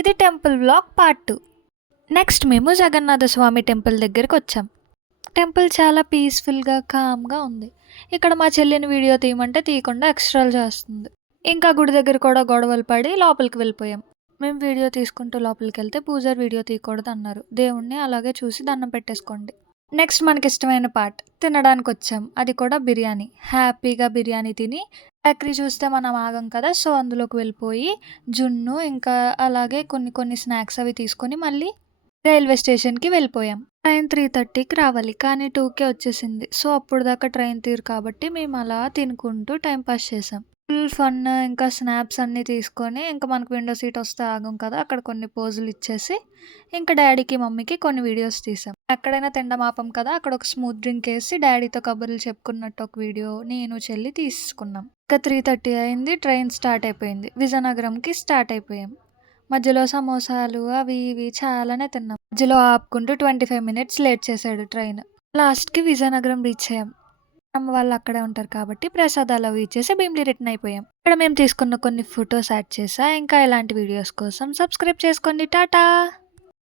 ఇది temple vlog part 2. Next మేము జగన్నాథ స్వామి temple దగ్గరికి వచ్చాం. టెంపుల్ చాలా పీస్ఫుల్గా కామ్గా ఉంది. ఇక్కడ మా చెల్లిని వీడియో తీయమంటే తీయకుండా ఎక్స్ట్రాలు చేస్తుంది. ఇంకా గుడి దగ్గర కూడా గొడవలు పడి లోపలికి వెళ్ళిపోయాం. మేము వీడియో తీసుకుంటూ లోపలికి వెళ్తే పూజారి వీడియో తీయకూడదు అన్నారు. దేవుణ్ణి అలాగే చూసి దండం పెట్టేసుకోండి. నెక్స్ట్ మనకి ఇష్టమైన పార్ట్ తినడానికి వచ్చాం. అది కూడా బిర్యానీ. హ్యాపీగా బిర్యానీ తిని బేకరీ చూస్తే మనం ఆగం కదా, సో అందులోకి వెళ్ళిపోయి జున్ను ఇంకా అలాగే కొన్ని స్నాక్స్ అవి తీసుకొని మళ్ళీ రైల్వే స్టేషన్కి వెళ్ళిపోయాం. ట్రైన్ 3:30కి రావాలి కానీ 2కే వచ్చేసింది. సో అప్పుడు దాకా ట్రైన్ తీరు కాబట్టి మేము అలా తినుకుంటూ టైం పాస్ చేసాం. Full fun. ఇంకా స్నాప్స్ అన్నీ తీసుకొని ఇంకా మనకు విండో సీట్ వస్తే ఆగం కదా, అక్కడ కొన్ని పోజులు ఇచ్చేసి ఇంకా డాడీకి మమ్మీకి కొన్ని వీడియోస్ తీసాం. ఎక్కడైనా తినడం ఆపం కదా, అక్కడ ఒక స్మూత్ డ్రింక్ వేసి డాడీతో కబుర్లు చెప్పుకున్నట్టు ఒక వీడియో నేను చెల్లి తీసుకున్నాం. ఇంకా 3:30 అయింది. ట్రైన్ స్టార్ట్ అయిపోయింది. విజయనగరంకి స్టార్ట్ అయిపోయాం. మధ్యలో సమోసాలు అవి ఇవి చాలానే తిన్నాం. మధ్యలో ఆపుకుంటూ 25 మినిట్స్ లేట్ చేశాడు ట్రైన్. లాస్ట్కి విజయనగరం రీచ్ అయ్యాం. అమ్మ వాళ్ళు అక్కడే ఉంటారు కాబట్టి ప్రసాదాలు అవి ఇచ్చేసి భీమిలి రిటర్న్ అయిపోయాం. ఇక్కడ మేము తీసుకున్న కొన్ని ఫొటోస్ యాడ్ చేసా. ఇంకా ఇలాంటి వీడియోస్ కోసం సబ్స్క్రైబ్ చేసుకోండి. టాటా.